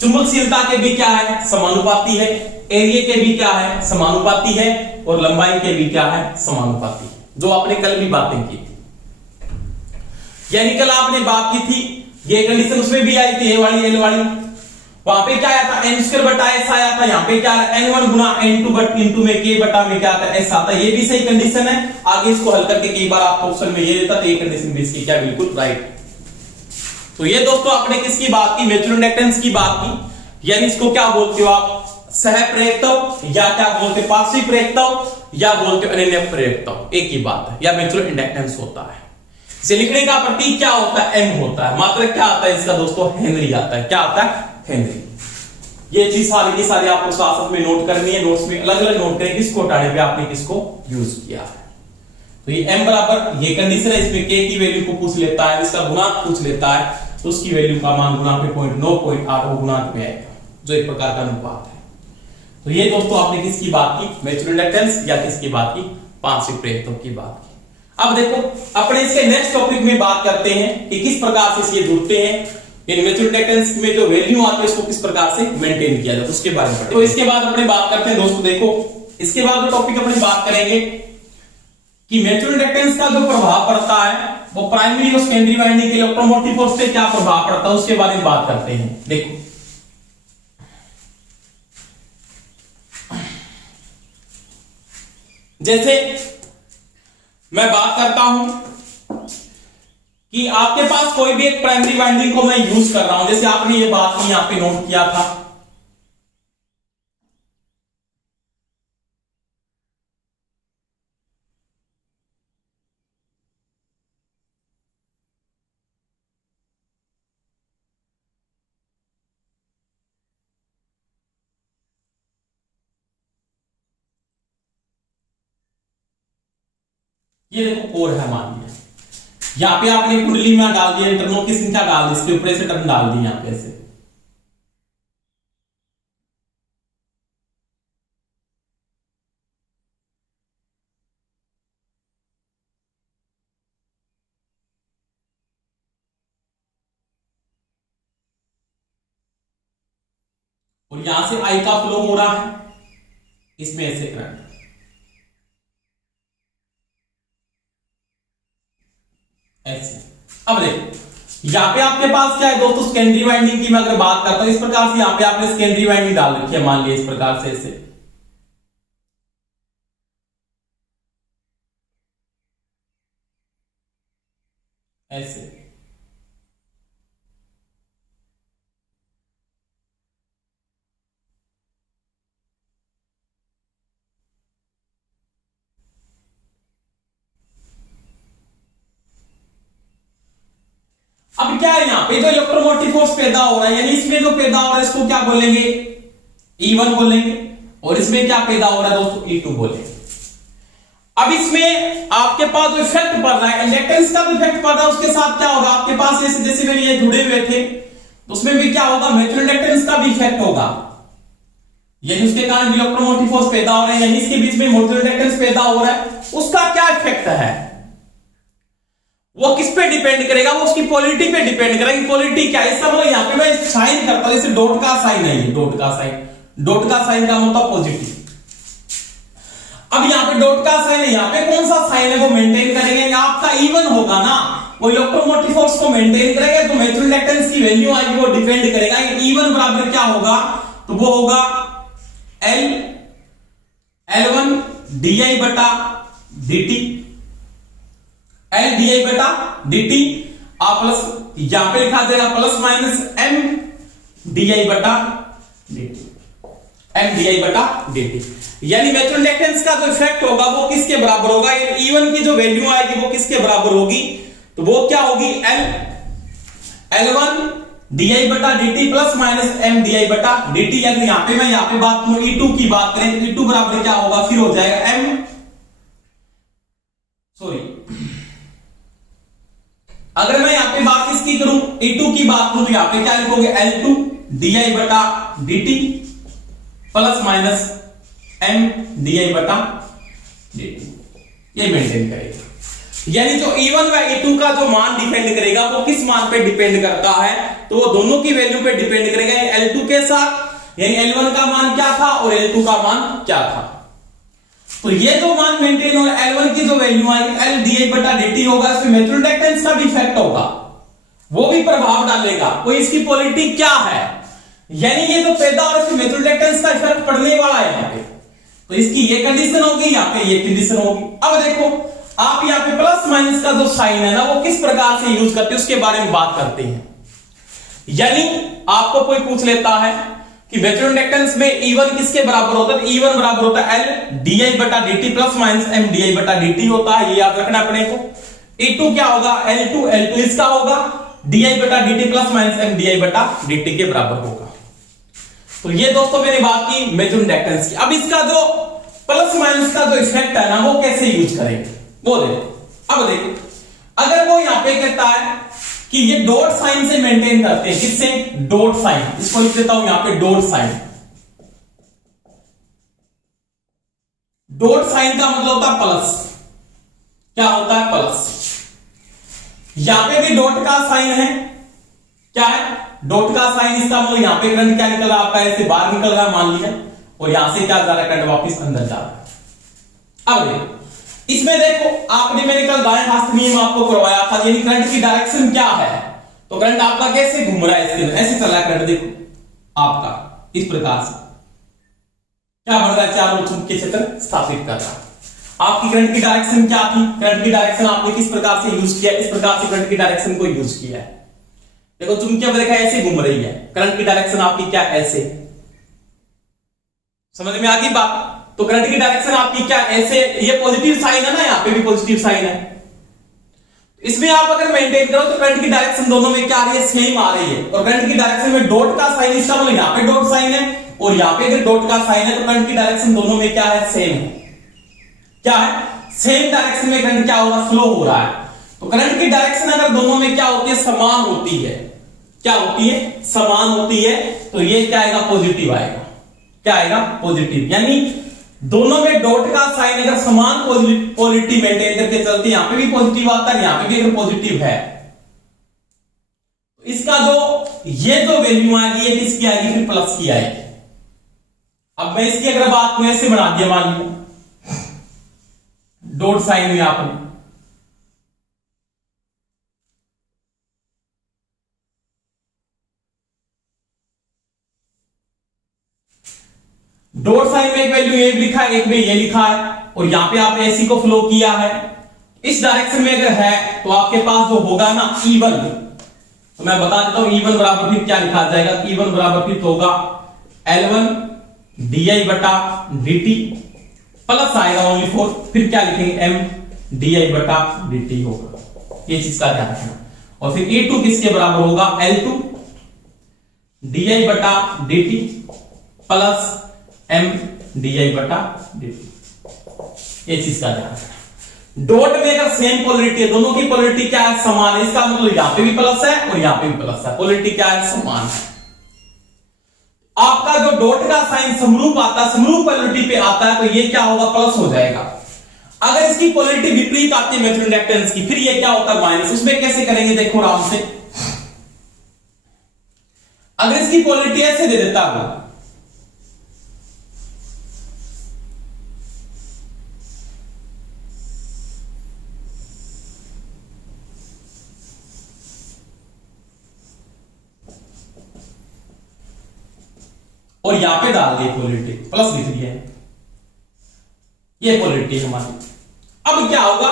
चुंबकशीलता के भी क्या है, समानुपाती है। एरिया के भी क्या है, समानुपाती है। और लंबाई के भी क्या है, समानुपाती है, जो आपने कल भी बातें की थी। यानी कल आपने बात की थी, ये कंडीशन उसमें भी आई थी, ए वाली एल वाली। वहां पे क्या आया था, n स्क्वायर बटा s आया था। यहाँ पे क्या n1 Guna n2 but into में k बटा में क्या आता है, s आता है। ये भी सही कंडीशन है। आगे इसको हल करके कई बार आपको ऑप्शन में ये देता, तो ये कंडीशन भी इसकी क्या बिल्कुल राइट। तो ये दोस्तों आपने किसकी बात की, म्यूचुअल इंडक्टेंस की बात की। यानी इसको क्या बोलते हो आप, सह प्रेरकत्व, या क्या बोलते हो पार्श्विक प्रेरकत्व, या बोलते हो अनन्य प्रेरकत्व, एक ही बात है, या म्यूचुअल इंडक्टेंस होता है। इसे लिखने का प्रतीक क्या होता है, m होता है। मात्रक क्या आता है इसका दोस्तों, हेनरी आता है। क्या आता है, हेनरी। ये चीज सारी की सारी आपको साथ में नोट करनी है। नोट्स में अलग अलग नोट करें किसको हटाने पे आपने किसको यूज किया है। तो ये m बराबर, ये कंडीशन है, इसमें k की वैल्यू को पूछ लेता है, इसका गुणांक पूछ लेता है, तो उसकी वैल्यू का मान गुणांक में 0.9.8 वो गुणांक में आएगा, जो एक प्रकार का अनुपात है। तो ये दोस्तों आपने किसकी बात की, म्यूचुअल इंडक्टेंस, या किसकी बात की, पारस्परिक प्रेरकत्व की बात की। अब देखो अपने इसके नेक्स्ट टॉपिक में बात करते हैं कि किस प्रकार से ये जुड़ते हैं, यानी म्यूचुअल इंडक्टेंस में जो वैल्यू आती है उसको किस प्रकार से मेंटेन किया जाता है, उसके बारे में। तो इसके बाद अपने बात करते हैं दोस्तों, देखो इसके बाद जो टॉपिक अपनी बात करेंगे कि म्यूचुअल इंडक्टेंस का जो प्रभाव पड़ता है वो प्राइमरी और सेकेंडरी वाइंडिंग के इलेक्ट्रोमोटिव फोर्स पे क्या प्रभाव पड़ता है, उसके बारे में बात करते हैं। देखो जैसे मैं बात करता हूं कि आपके पास कोई भी एक प्राइमरी वाइंडिंग को मैं यूज कर रहा हूं, जैसे आपने ये बात यहां पे नोट किया था, ये देखो कोर है मान लिया, यहां पे आपने कुंडली में डाल दिया, टर्नों की संख्या डाल दी, इसके ऊपर से टर्न डाल दी यहां पे ऐसे। और यहां से आई का फ्लो हो रहा है, इसमें ऐसे करंट ऐसे। अब देखो यहां पे आपके पास क्या है दोस्तों, सेकेंडरी वाइंडिंग की मैं अगर बात करता हूं, इस प्रकार से यहां पे आपने सेकेंडरी वाइंडिंग डाल रखी है, मान लिया इस प्रकार से ऐसे। ऐसे अब क्या है यहां पे जो इलेक्ट्रोमोटिव फोर्स पैदा हो रहा है, यानी इसमें जो पैदा हो रहा है इसको क्या बोलेंगे, E1 बोलेंगे, और इसमें क्या पैदा हो रहा है दोस्तों, E2 बोलेंगे। अब इसमें आपके पास जो इफेक्ट पड़ रहा है, इंडक्टेंस का भी इफेक्ट पड़ रहा है, उसके साथ क्या होगा आपके पास जैसे जैसे मेरे ये जुड़े हुए थे तो उसमें भी क्या होगा, म्यूचुअल इंडक्टेंस का भी इफेक्ट होगा, यानी उसके कारण इलेक्ट्रोमोटिव फोर्स पैदा हो रहे हैं, यानी इसके बीच में म्यूचुअल इंडक्टेंस पैदा हो रहा है, उसका क्या इफेक्ट है वो किस पे डिपेंड करेगा, वो उसकी पोलैरिटी पे डिपेंड करेगा कि पोलैरिटी क्या है। इसका मतलब यहां पे मैं साइन करता हूं, जैसे डॉट का साइन है, ये डॉट का साइन का मतलब पॉजिटिव। अब यहाँ पे डॉट का साइन है, यहाँ पे कौन सा साइन है वो मेंटेन करेंगे, आपका इवन होगा ना, वो इलेक्ट्रोमोटिव फोर्स को मेंटेन करेगा, तो म्यूचुअल इंडक्टेंस की वैल्यू आएगी वो डिपेंड करेगा। इवन बराबर क्या होगा, तो वो होगा L1 di बटा dt, L di बटा dt, आप प्लस यहां पे लिखा जाएगा प्लस माइनस M di बटा dt, M di बटा dt, यानी म्यूचुअल इंडक्टेंस का जो इफेक्ट होगा वो किसके बराबर होगा, E1 की जो वैल्यू आएगी वो किसके बराबर होगी, तो वो क्या होगी L1 di बटा dt plus minus M di बटा dt। अगर यहां पे मैं यहां पे बात करूं E2 की बात करें तो E2 बराबर क्या होगा, फिर हो जाएगा अगर मैं यहां पे बात किसकी करूं, E2 की बात करूं तो यहां पे क्या लिखोगे, L2 di बटा dt plus minus M di बटा dt, ये मेंटेन करेगा। यानी जो E1 व E2 का जो मान डिपेंड करेगा वो किस मान पे डिपेंड करता है, तो वो दोनों की वैल्यू पे डिपेंड करेगा, L2 के साथ, यानी L1 का मान क्या था और L2 का मान क्या था। तो ये जो मान मेंटेन होगा, L1 की जो वैल्यू आएगी L di बटा dt होगा, इसमें म्यूचुअल इंडक्टेंस का भी इफेक्ट होगा, वो भी प्रभाव डालेगा, कोई इसकी पोलैरिटी क्या है, यानी ये जो पैदा हो रहा है इसमें म्यूचुअल इंडक्टेंस का इफेक्ट पड़ने वाला है यहाँ पे, तो इसकी ये कंडीशन होगी, यहाँ पे ये कंडीशन होगी। अब देखो आप यहाँ पे प्लस माइनस का जो साइन है ना वो किस प्रकार से यूज करते हैं उसके बारे में बात करते हैं। यानी आपको कोई पूछ लेता है कि म्यूचुअल इंडक्टेंस में E1 किसके बराबर होता है, E1 बराबर होता है L di बटा dt plus minus M di बटा dt होता है, ये याद रखना अपने को। E2 क्या होगा, L2 इसका होगा di बटा dt plus minus M di बटा dt के बराबर होगा। तो ये दोस्तों मैंने बात की म्यूचुअल इंडक्टेंस की। अब इसका जो प्लस माइनस का जो इफेक्ट है ना वो कैसे यूज करेंगे वो देखो। अब देखो अगर वो यहां पे कहता है कि ये डॉट साइन से मेंटेन करते हैं, किससे, डॉट साइन, इसको लिख देता हूं यहां पे डॉट साइन। डॉट साइन का मतलब होता है प्लस, क्या होता है प्लस। यहां पे भी डॉट का साइन है, क्या है डॉट का साइन, इसका मतलब यहां पे करंट क्या निकल रहा है आपका, ऐसे बाहर निकल रहा है मान लीजिए, और यहां से क्या जा रहा है करंट वापस अंदर जा रहा है। अब देखो इसमें देखो आपने मैंने कल दाएं हाथ नियम आपको करवाया था, यानी करंट की डायरेक्शन क्या है, तो करंट आपका कैसे घूम रहा है, इसके अंदर ऐसे चल रहा है करंट, देखो आपका इस प्रकार से क्या बढ़ रहा है, चारों चुंबकीय क्षेत्र स्थापित कर रहा है। आपकी करंट की डायरेक्शन क्या थी, करंट की डायरेक्शन आपने किस प्रकार से यूज किया, इस प्रकार से करंट की डायरेक्शन को यूज किया है। देखो चुंबकीय रेखा ऐसे घूम रही है, करंट की डायरेक्शन आपकी क्या ऐसे, समझ में आ गई बात। तो करंट की डायरेक्शन आपकी क्या ऐसे, ये पॉजिटिव साइन है ना, यहां पे भी पॉजिटिव साइन है, इसमें आप अगर मेंटेन करो तो करंट की डायरेक्शन दोनों में क्या आ रही है, सेम आ रही है। और करंट की डायरेक्शन में डॉट का साइन, इसका मतलब यहां पे डॉट साइन है और यहां पे अगर डॉट का साइन है तो करंट की डायरेक्शन दोनों में क्या है, सेम है, क्या है सेम डायरेक्शन में करंट क्या हो रहा है, फ्लो हो रहा है। तो करंट की डायरेक्शन अगर दोनों में क्या होती है, समान होती है, क्या होती है, समान होती है, तो ये क्या आएगा, पॉजिटिव आएगा, क्या आएगा, पॉजिटिव। यानी दोनों में डॉट का साइन अगर समान पॉजिटिव मेंटेन करके चलते हैं, यहां पे भी पॉजिटिव आता है, यहां पे भी अगर पॉजिटिव है, तो इसका जो ये जो वैल्यू आएगी ये किसकी आएगी, फिर प्लस की आएगी। अब मैं इसकी अगर बात को ऐसे बना दिया, मान लीजिए डॉट साइन में आपने, डॉट साइन में एक वैल्यू ये लिखा है, एक में ये लिखा है, और यहां पे आप एसी को फ्लो किया है, इस डायरेक्शन में अगर है तो आपके पास जो होगा ना E1, तो मैं बता देता हूं E1 बराबर फिर क्या लिखा जाएगा, E1 बराबर फिर होगा L1 di बटा dt प्लस आएगा ओनली फोर, फिर क्या लिखेंगे M di बटा dt होगा, ये चीज का ध्यान रखना। और फिर E2 किसके बराबर होगा, L2 di बटा dt प्लस M di बटा dt, ये चीज का ध्यान रखना। डॉट में अगर सेम पोलरिटी है, दोनों की पोलरिटी क्या है, समान है, इसका मतलब यहां पे भी प्लस है और यहां पे भी प्लस है, पोलरिटी क्या है, समान है। आपका जो डॉट का साइन समरूप आता है, समरूप पोलरिटी पे आता है, तो ये क्या होगा, प्लस हो जाएगा। अगर इसकी पोलरिटी विपरीत आती है म्यूचुअल इंडक्टेंस की, फिर ये क्या होता है, माइनस। उसमें कैसे करेंगे, देखो आराम से। अगर इसकी पोलरिटी ऐसे दे देता है, और यहां पे डाल दिए पोलरिटी, प्लस लिख दिया है, ये पोलरिटी हमारी। अब क्या होगा,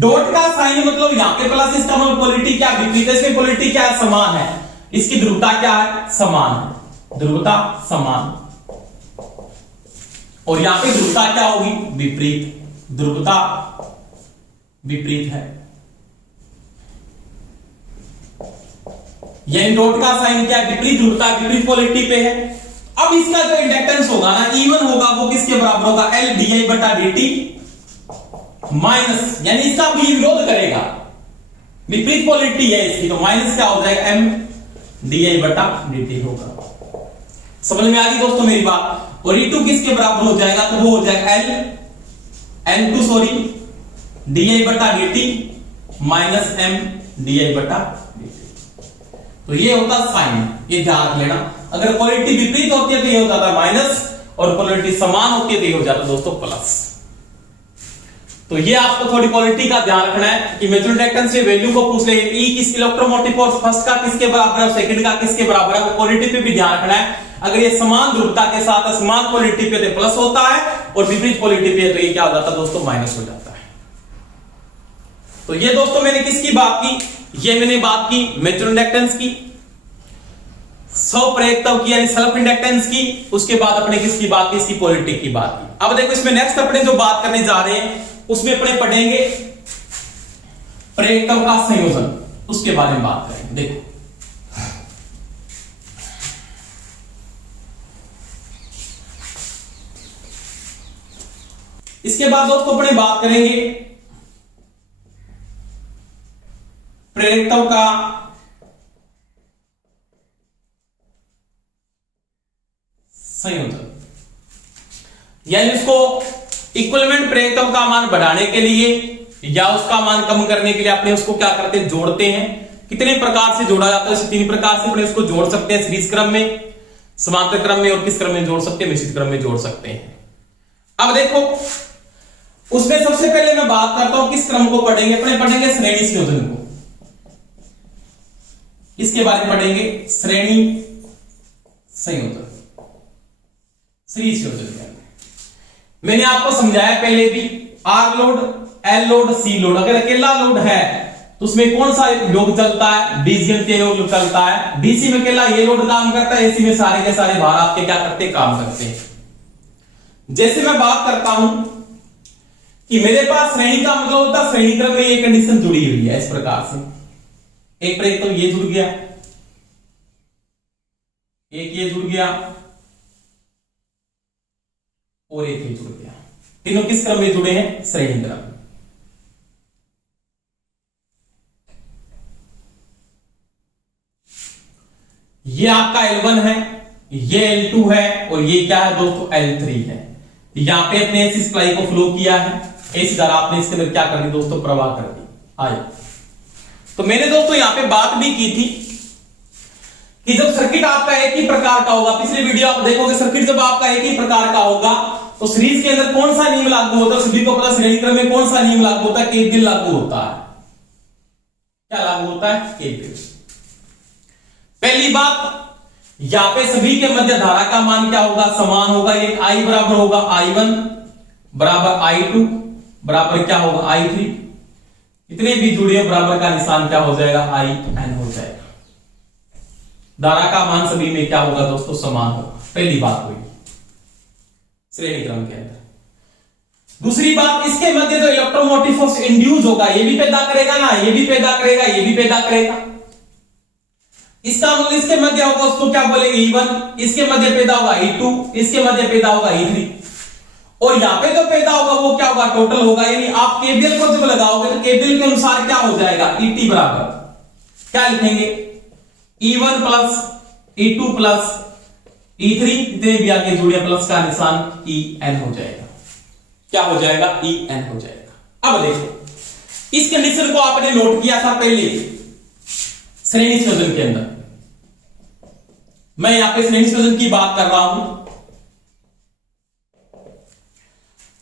डॉट का साइन मतलब यहां पे प्लस, इसका मतलब पोलरिटी क्या विपरीत है, इसमें पोलरिटी क्या है, समान है, इसकी ध्रुवता क्या है, समान है, ध्रुवता समान। और यहां पे ध्रुवता क्या होगी, विपरीत, ध्रुवता विपरीत है। यानी डॉट का साइन क्या है, विपरीत ध्रुवता, विपरीत पोलरिटी पे है। अब इसका जो इंडक्टेंस होगा ना, इवन होगा, वो किसके बराबर होगा, एल डी आई बटा डी टी माइनस, यानी इसका भी विरोध करेगा, विपरीत पोलरिटी है इसकी, तो माइनस क्या हो जाएगा, एम डी आई बटा डी टी होगा। समझ में आ गई दोस्तों मेरी बात। और E2 किसके बराबर हो जाएगा, तो वो हो जाएगा N2 सॉरी डी आई बटा D T minus M D I बटा डी टी। तो ये होता साइन, ये ध्यान रख लेना। अगर पोलरिटी विपरीत होती है तो ये हो जाता है माइनस, और पोलरिटी समान होती है तो ये हो जाता है दोस्तों प्लस। तो ये आपको थोड़ी पोलरिटी का ध्यान रखना है कि म्यूचुअल इंडक्टेंस से वैल्यू को पूछ ले, ई किस इलेक्ट्रोमोटिव फोर्स फर्स्ट का किसके बराबर है, सेकंड का किसके बराबर है, पोलरिटी पे भी ध्यान रखना है। अगर ये समान ध्रुवता के साथ समान पोलरिटी पे तो प्लस होता है, और विपरीत पोलरिटी पे तो ये क्या हो जाता है दोस्तों, माइनस हो जाता है। तो ये दोस्तों मैंने किसकी बात की, ये मैंने बात की म्यूचुअल इंडक्टेंस की, स्वप्रेरकत्व की यानी सेल्फ इंडक्टेंस की। उसके बाद अपने किसकी बात की, इसकी पोलरिटी की बात की। अब देखो इसमें नेक्स्ट अपने जो बात करने जा रहे हैं उसमें अपने पढ़ेंगे प्रेरकत्व का संयोजन, उसके बारे में बात करेंगे। देखो इसके बाद दोस्तों अपने बात करेंगे प्रेरकत्व का संयोजन, यानी उसको इक्विवेलेंट प्रेरकत्व का मान बढ़ाने के लिए या उसका मान कम करने के लिए अपने उसको क्या करते हैं, जोड़ते हैं। कितने प्रकार से जोड़ा जाता है, तीन प्रकार से अपने उसको जोड़ सकते हैं, सीरीज क्रम में, समांतर क्रम में, और किस क्रम में जोड़ सकते हैं, मिश्रित क्रम में जोड़ सकते हैं। अब देखो उसमें सबसे पहले मैं बात करता हूं किस क्रम को पढ़ेंगे, अपने पढ़ेंगे श्रेणी संयोजन को, इसके बारे में पढ़ेंगे श्रेणी संयोजन, सीरीज संयोजन। मैंने आपको समझाया पहले भी, R load, L load, C load. अगर अकेला लोड है तो उसमें कौन सा योग चलता है, बीजगणितीय योग चलता है। डीसी में अकेला ये लोड काम करता है, एसी में सारे के सारे भार आपके क्या करते हैं, काम करते हैं। जैसे मैं बात करता हूं कि मेरे पास श्रेणी का मतलब होता है श्रेणी क्रम में ये कंडीशन जुड़ी हुई है इस प्रकार से, एक पर एक तो ये जुड़ गया, एक ये जुड़ गया और एक ये जुड़ गया। तीनों किस क्रम में जुड़े हैं, श्रेणी क्रम। ये आपका L1 है, ये L2 है, और ये क्या है दोस्तों, L3 है। यहां पे अपने एसी सप्लाई को फ्लो किया है, एसी धारा आपने इसके अंदर क्या कर दी दोस्तों, प्रवाह कर दी। आइए, तो मैंने दोस्तों यहां पे बात भी की थी कि जब सर्किट आपका एक ही प्रकार का होगा, पिछले वीडियो आप देखोगे, सर्किट जब आपका एक ही प्रकार का होगा तो सीरीज के अंदर कौन सा नियम लागू होता है, सभी को पता, श्रेणी क्रम में कौन सा नियम लागू होता है, केवीएल लागू होता है। क्या लागू होता है, केवीएल। पहली बात, यहां पे सभी के मध्य धारा का मान क्या होगा, समान होगा। ये I बराबर होगा I1 बराबर I2 बराबर क्या होगा, I3। इतने भी जुड़े बराबर का निशान क्या हो जाएगा, IN हो जाएगा। धारा का मान सभी में क्या होगा दोस्तों, समान होगा। पहली बात हुई श्रेणी क्रम के अंदर। दूसरी बात, इसके मध्य जो इलेक्ट्रोमोटिव फोर्स इंड्यूस होगा, ये भी पैदा करेगा ना, ये भी पैदा करेगा, ये भी पैदा करेगा। इसका मतलब इसके मध्य होगा, उसको क्या बोलेंगे, E1, इसके मध्य पैदा होगा E2, इसके मध्य पैदा होगा E3। और यहां पे जो पैदा होगा वो क्या होगा, टोटल होगा। यानी आप केबीएल को जब लगाओगे तो केबीएल के अनुसार क्या हो जाएगा, ईटी बराबर क्या लिखेंगे, E1 plus E2 plus E3, जितने भी आगे जुड़े प्लस का निशान En हो जाएगा। क्या हो जाएगा, En हो जाएगा। अब देखो इस कंडीशन को आपने नोट किया था पहले श्रेणी संयोजन के अंदर। मैं यहां पे श्रेणी संयोजन की बात कर रहा हूं,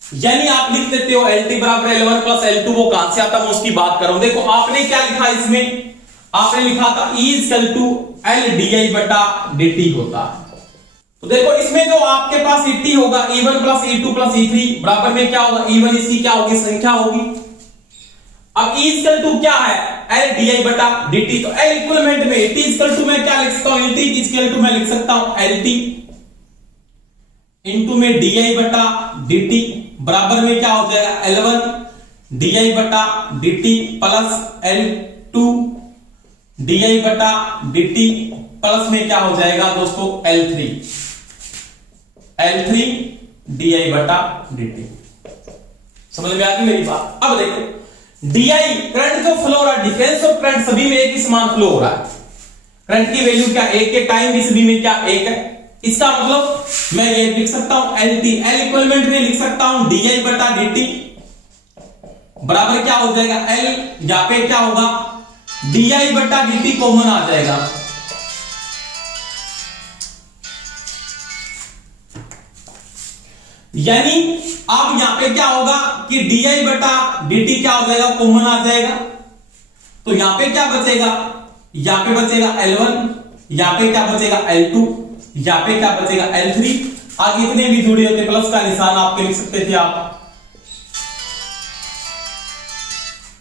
यानी आप लिख देते हो LT बराबर L1 प्लस L2, वो कहां से आता मैं उसकी बात कर रहा हूं। देखो आपने क्या लिखा इसमें, आपने लिखा था E equal to L di बटा dt होता है। तो देखो इसमें जो आपके पास ET होगा E1 plus E2 plus E3 बराबर में क्या होगा, E1 इसकी क्या होगी, संख्या होगी। अब E इक्वल टू क्या है, L di बटा dt, तो L इक्विवेलेंट में T इक्वल टू मैं क्या लिख सकता हूं, LT इक्वल टू मैं लिख सकता हूं LT इंटू में di बटा dt बराबर में क्या हो जाएगा, L1 di बटा dt प्लस L2 di बटा dt प्लस में क्या हो जाएगा दोस्तों, L3 di बटा dt। समझ में आ गई मेरी बात। अब देखो di करंट जो फ्लो हो रहा है, डिफरेंस ऑफ करंट सभी में एक ही समान फ्लो हो रहा है। करंट की वैल्यू क्या, एक के टाइम भी सभी में क्या एक है। इसका मतलब मैं ये लिख सकता हूं LT, L इक्विवेलेंट में लिख सकता हूं di बटा dt बराबर क्या हो जाएगा, L यहां पे क्या होगा, di बटा dt कॉमन आ जाएगा। यानी अब यहां पे क्या होगा कि di बटा dt क्या हो जाएगा, कॉमन आ जाएगा। तो यहां पे क्या बचेगा, यहां पे बचेगा L1, यहां पे क्या बचेगा L2, यहां पे क्या बचेगा L3। आगे इतने भी जुड़े होते प्लस का निशान आपके लिख सकते थे आप।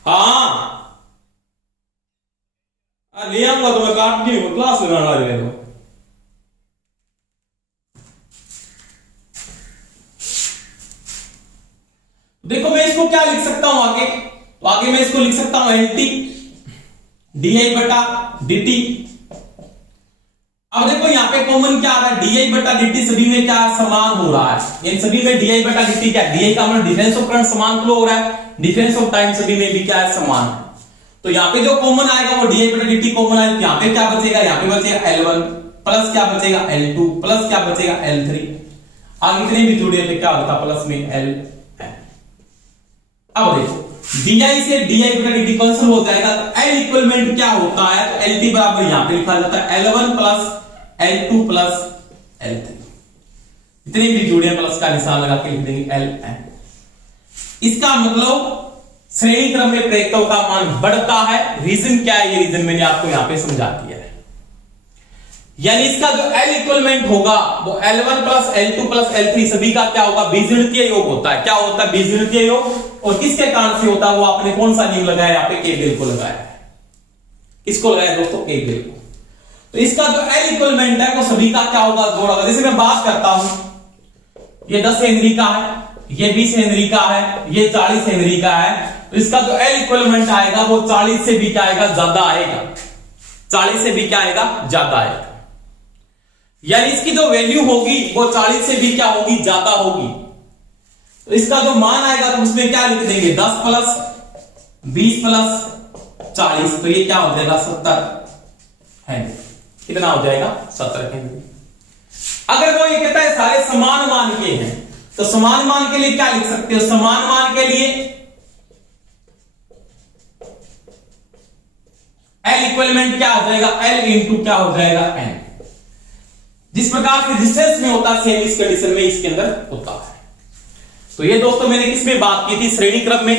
हाँ ले आऊंगा तो मैं काट के क्लास लगाना रहे तो। देखो मैं इसको क्या लिख सकता हूं आगे, तो आगे मैं इसको लिख सकता हूं LT di बटा dt। अब देखो यहां पे कॉमन क्या आ रहा है, di बटा dt सभी में क्या समान हो रहा है। इन सभी में di बटा dt क्या है, di का मतलब डिफरेंस ऑफ करंट समान फ्लो हो रहा है, डिफरेंस ऑफ टाइम सभी में भी क्या है, समान है। तो यहां पे जो कॉमन आएगा वो di बटा dt कॉमन आएगा। यहां पे क्या बचेगा, यहां पे बचेगा L1 प्लस क्या बचेगा L2 प्लस क्या बचेगा L3। आगे इतने भी जुड़े थे क्या होता प्लस में L। अब देखो di से di बटा dt कैंसिल हो जाएगा, तो L इक्विवेलेंट क्या होता है, तो LT बराबर यहां पे लिखा जाता है L1 plus L2 plus L3। इतने भी जुड़े प्लस का निशान लगा के लिख देंगे LN। इसका मतलब श्रेणी क्रम में प्रेरकत्व का मान बढ़ता है। रीजन क्या है, ये रीजन मैंने आपको यहां पे समझा दिया है। यानी इसका जो L इक्विवेलेंट होगा वो L1 plus L2 plus L3 सभी का क्या होगा, बीजगणितीय योग होता है। क्या होता है, बीजगणितीय योग। और किसके कारण से होता है, वो आपने कौन सा नियम लगाया, यहाँ पे केबीएल को लगाया है। किसको लगाया दोस्तों, केबीएल को। तो इसका जो L इक्विवेलेंट है वो सभी का क्या होगा, जोड़ होगा। जैसे मैं बात करता हूं, ये 10 हेनरी का है, ये 20 हेनरी का है, ये 40 हेनरी का है, तो इसका जो L इक्विवेलेंट आएगा वो 40 से भी क्या आएगा, ज्यादा आएगा। 40 से भी क्या आएगा, ज्यादा आएगा। यानी इसकी जो वैल्यू होगी वो 40 से भी क्या होगी, ज्यादा होगी। तो इसका जो मान आएगा तो उसमें क्या लिख देंगे, 10 प्लस 20 प्लस 40, तो ये क्या हो जाएगा, 70 हेनरी। कितना हो जाएगा, 70 हेनरी। अगर वो ये कहता है सारे समान मान के हैं, तो समान मान के लिए क्या लिख सकते हो, समान मान के लिए L इक्विवेलेंट क्या हो जाएगा, L इंटू क्या हो जाएगा, N। जिस प्रकार से रेजिस्टेंस में होता है सेम इस कंडीशन में इसके अंदर होता है। तो ये दोस्तों मैंने किसमें बात की थी, श्रेणी क्रम में।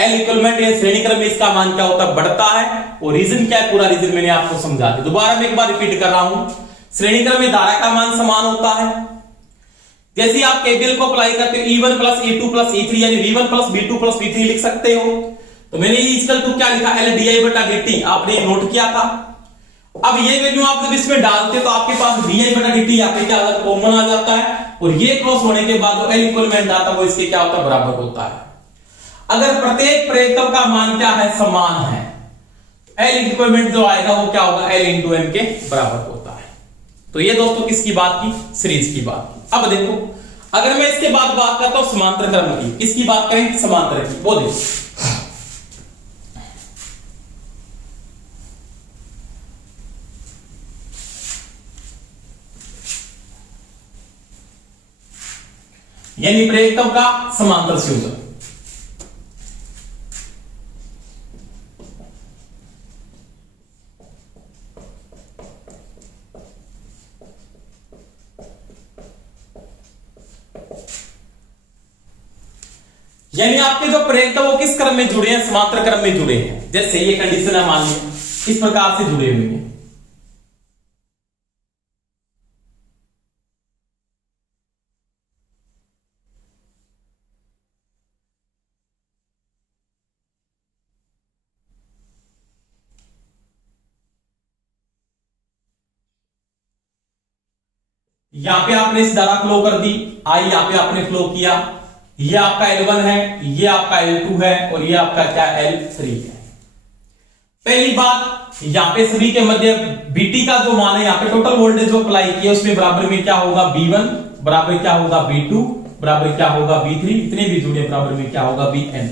L इक्विवेलेंट या श्रेणी क्रम में इसका मान क्या होता है, बढ़ता है। और रीजन क्या है, पूरा रीजन मैंने आपको समझा दिया। दोबारा मैं एक बार रिपीट कर रहा हूं, श्रेणी क्रम में धारा का मान समान होता है। जैसे आप केबीएल को अप्लाई करते हो, E1 plus E2 plus E3 यानी V1 plus V2 plus V3 लिख सकते हो। तो मैंने इक्वल टू क्या लिखा, L di बटा dt, आपने नोट किया था। अब ये वैल्यू आप जब इसमें डालते तो आपके पास di बटा dt यहाँ पे क्या कॉमन आ जाता है, और ये क्रॉस होने के बाद L इक्विवेलेंट आता है वो इसके क्या होता है, बराबर होता है। अगर प्रत्येक प्रेरकत्व का मान क्या है, समान है, L इक्विवेलेंट जो आएगा वो क्या होगा, L इंटू N के बराबर होता है। तो ये दोस्तों किसकी बात की, सीरीज की बात की। अब देखो अगर मैं इसके बाद बात करता हूं समांतर क्रम की, किसकी बात करें, समांतर की, वो देखो यानी प्रेरकत्व का समांतर संयोजन। यानी आपके जो प्रेरकत्व वो किस क्रम में जुड़े हैं, समांतर क्रम में जुड़े हैं। जैसे ये कंडीशन है, मान लिया इस प्रकार से जुड़े हुए हैं। यहां पे आपने इस धारा फ्लो कर दी, आई यहां पे आपने फ्लो किया, ये आपका L1 है, ये आपका L2 है और ये आपका क्या L3 है। पहली बात, यहां पे सभी के मध्य BT का जो मान है, यहां पे टोटल वोल्टेज जो अप्लाई किया उसमें बराबर में क्या होगा V1, बराबर क्या होगा V2, बराबर क्या होगा V3, इतने भी जुड़े बराबर में क्या होगा Vn।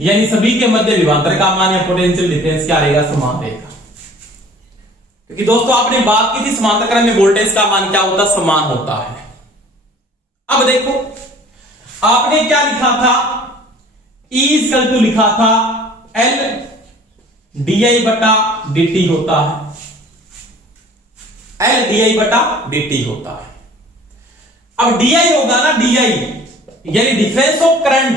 यानी सभी के मध्य विभवांतर का मान या पोटेंशियल डिफरेंस क्या रहेगा, समान रहेगा। क्योंकि दोस्तों आपने बात की थी समांतर क्रम में वोल्टेज का मान क्या होता है, समान होता है। अब देखो आपने क्या लिखा था, E इक्वल टू लिखा था L di बटा dt होता है, L di बटा dt होता है। अब di होगा ना, di यानी डिफरेंस ऑफ करंट,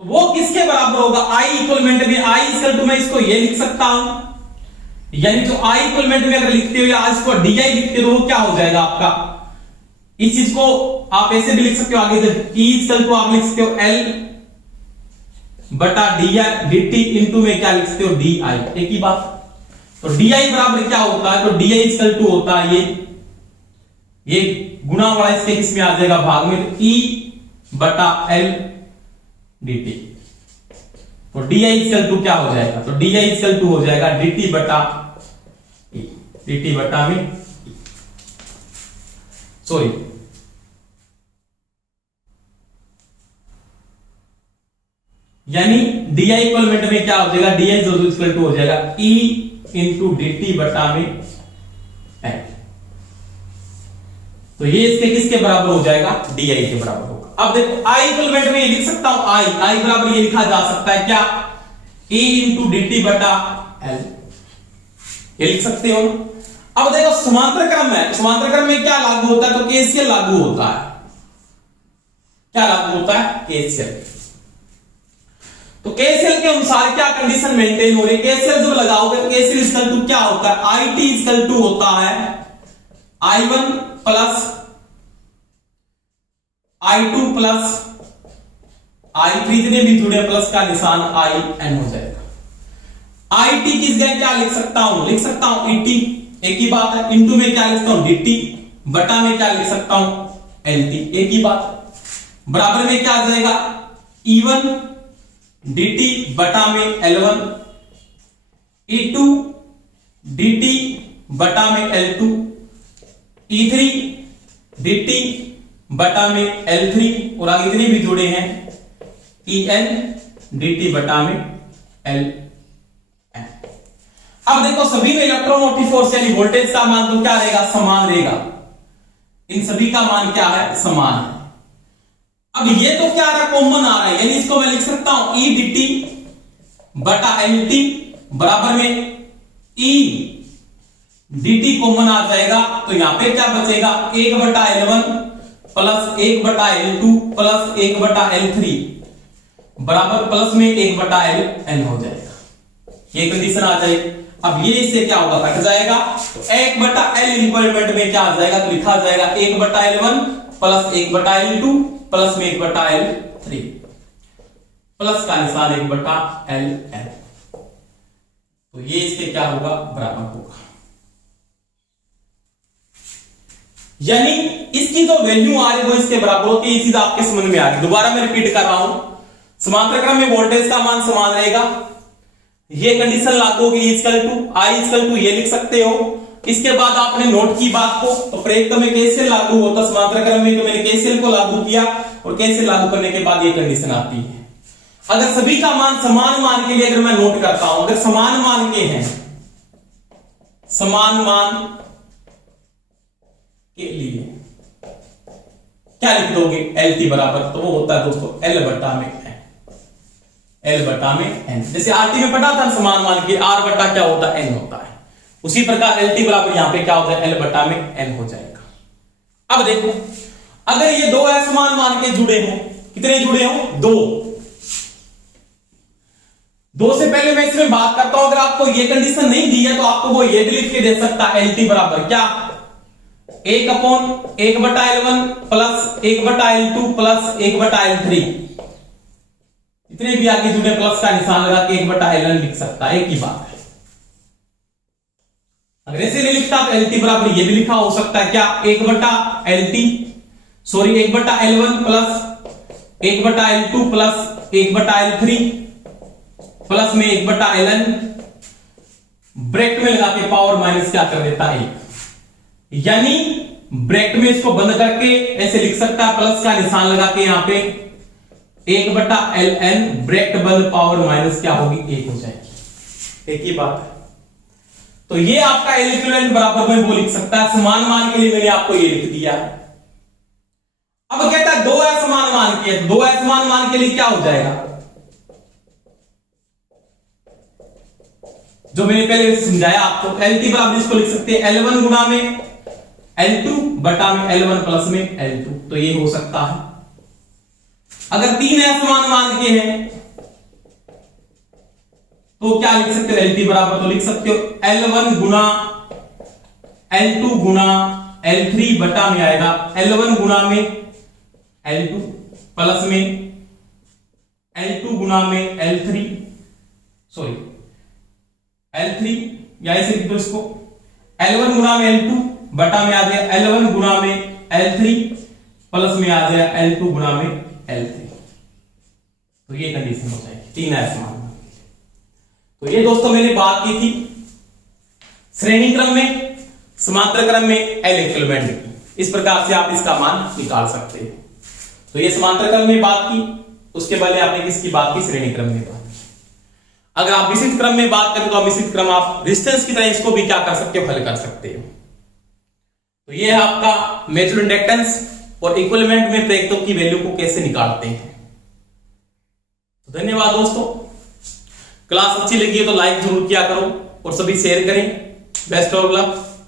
वो किसके बराबर होगा, I इक्वलमेंट में I इक्वल टू मैं इसको ये लिख सकता हूं, यानी जो I इक्वलमेंट में अगर लिखते हो या इसको di लिखते हो वो क्या हो जाएगा आपका, इस चीज को आप ऐसे भी लिख सकते हो आगे, जब E इक्वल टू आप लिख सकते हो L बटा dt इंटू में क्या लिख सकते हो di, एक ही बात। तो di बराबर क्या होता है, तो di इक्वल टू होता है ये गुणा वाला इसके किस में आ जाएगा, भाग में, तो E बटा L dt। तो di इक्वल टू क्या हो जाएगा, तो di इक्वल टू हो जाएगा dt बटा E, dt बटा में सॉरी यानी di इक्वलमेंट में क्या हो जाएगा, di इक्वल टू हो जाएगा E इंटू dt बटा में L। तो ये इसके किसके बराबर हो जाएगा, di के बराबर होगा। अब देखो I इक्वलमेंट में ये लिख सकता हूं, I बराबर ये लिखा जा सकता है क्या, E इंटू dt बटा L, ये लिख सकते हो। अब देखो समांतर क्रम है, समांतर क्रम में क्या लागू होता है, तो KCL लागू होता है। क्या लागू होता है, KCL। तो KCL के अनुसार क्या कंडीशन मेंटेन हो रही है, KCL जब लगाओगे तो KCL इक्वल टू क्या होता है, IT इक्वल टू होता है I1 plus I2 plus I3, इतने भी जुड़े प्लस का निशान IN हो जाएगा। IT किस जगह क्या लिख सकता हूं, लिख सकता हूं ET, एक ही बात है, इंटू में क्या लिखता हूं DT, बटा में क्या लिख सकता हूं LT, एक ही बात, बराबर में क्या आ जाएगा E1 dt बटा में L1, E2 dt बटा में L2, E3 dt बटा में L3 और आगे इतने भी जुड़े हैं En dt बटा में L। अब देखो सभी में इलेक्ट्रोमोटिव फोर्स यानी वोल्टेज का मान तो क्या रहेगा, समान रहेगा, इन सभी का मान क्या है, समान है। अब ये तो क्या आ रहा है, कॉमन आ रहा है, यानी इसको मैं लिख सकता हूं E dt बटा LT बराबर में E dt कॉमन आ जाएगा, तो यहां पे क्या बचेगा, 1 बटा L1 प्लस 1 बटा L2 प्लस 1 बटा L3 बराबर प्लस में 1 बटा Ln हो जाएगा, ये कंडीशन आ जाएगी। अब ये इससे क्या होगा, कट जाएगा, तो 1 बटा L इक्वलमेंट में क्या आ जाएगा, तो लिखा जाएगा 1 बटा L1 प्लस 1 बटा L2 प्लस में 1 बटा L3 प्लस का निशान 1 बटा Ln, तो ये इसके क्या होगा, बराबर होगा। यानी इसकी जो वैल्यू आ रही है वो इसके बराबर होती है, ये चीज आपके समझ में आ गई। दोबारा मैं रिपीट कर रहा हूं, समांतर क्रम में वोल्टेज का मान समान रहेगा, ये कंडीशन लागू होगी, equal to I equal to ये लिख सकते हो इसके बाद आपने नोट की बात को, तो प्रयुक्त में KCL लागू होता, समांतर क्रम में तो मैंने KCL को लागू किया और KCL लागू करने के बाद ये कंडीशन आती है। अगर सभी का मान समान मान के लिए अगर मैं नोट करता हूं, अगर समान मान के हैं, समान मान के लिए क्या लिख दोगे, LT बराबर, तो वो होता है दोस्तों L बटा में N, L बटा में N। जैसे RT में पढ़ा था समान मान के, R बटा क्या होता है N होता है, उसी प्रकार LT बराबर यहां पे क्या होता है L बटा में N हो जाएगा। अब देखो अगर ये दो असमान मान के जुड़े हो, कितने जुड़े हो, दो से पहले मैं इसमें बात करता हूं, अगर आपको ये कंडीशन नहीं दी है तो आपको वो ये भी लिख के दे सकता है LT बराबर क्या, 1/1/L1 plus 1/L2 plus 1/L3, इतने भी आगे जुड़े प्लस का निशान लगा के 1/Ln लिख सकता है, एक ही बात है। अगर ऐसे नहीं लिखता तो LT बराबर ये भी लिखा हो सकता है क्या, 1/LT sorry 1/L1 plus 1/L2 plus 1/L3 plus में 1/Ln, ब्रैकेट में लगा के पावर माइनस क्या कर देता है, यानी ब्रैकेट में इसको बंद करके ऐसे लिख सकता है, प्लस का निशान लगा के यहां पे 1/Ln, ब्रैकेट बंद, पावर माइनस क्या होगी, 1 हो जाएगी, एक ही बात है। तो ये आपका L इक्विवेलेंट बराबर में वो लिख सकता है, समान मान के लिए मैंने आपको ये लिख दिया। अब कहता है दो असमान मान के, दो असमान मान के लिए क्या हो जाएगा, जो मैंने पहले समझाया आपको, LT बराबर इसको लिख सकते हैं L1 गुणा में L2 बटा में L1 प्लस में L2, तो ये हो सकता है। अगर तीन असमान मान के हैं तो क्या लिख सकते हो, LT बराबर तो लिख सकते हो L1 गुणा L2 गुणा L3 बटा में आएगा L1 गुणा में L2 प्लस में L2 गुणा में L3 सॉरी L3, या ऐसे लिख दो इसको, L1 गुणा में L2 बटा में आ जाए L1 गुणा में L3 प्लस में आ जाए L2 गुणा में L3, तो ये कंडीशन हो जाएगी, तीन असमान। तो ये दोस्तों मैंने बात की थी श्रेणी क्रम में, समांतर क्रम में L इक्विवेलेंट की, इस प्रकार से आप इसका मान निकाल सकते हैं। तो ये समांतर क्रम में बात की, उसके पहले आपने किसकी बात की, श्रेणी क्रम में बात की। अगर आप मिश्रित क्रम में बात करें तो आप मिश्रित क्रम आप रेजिस्टेंस की तरह इसको भी क्या कर सकते हो, हल कर सकते हो। तो ये है आपका म्यूचुअल इंडक्टेंस और इक्विवेलेंट में प्रेरकत्व की वैल्यू को कैसे निकालते हैं। तो धन्यवाद दोस्तों, क्लास अच्छी लगी है तो लाइक जरूर किया करो और सभी शेयर करें। Best of luck.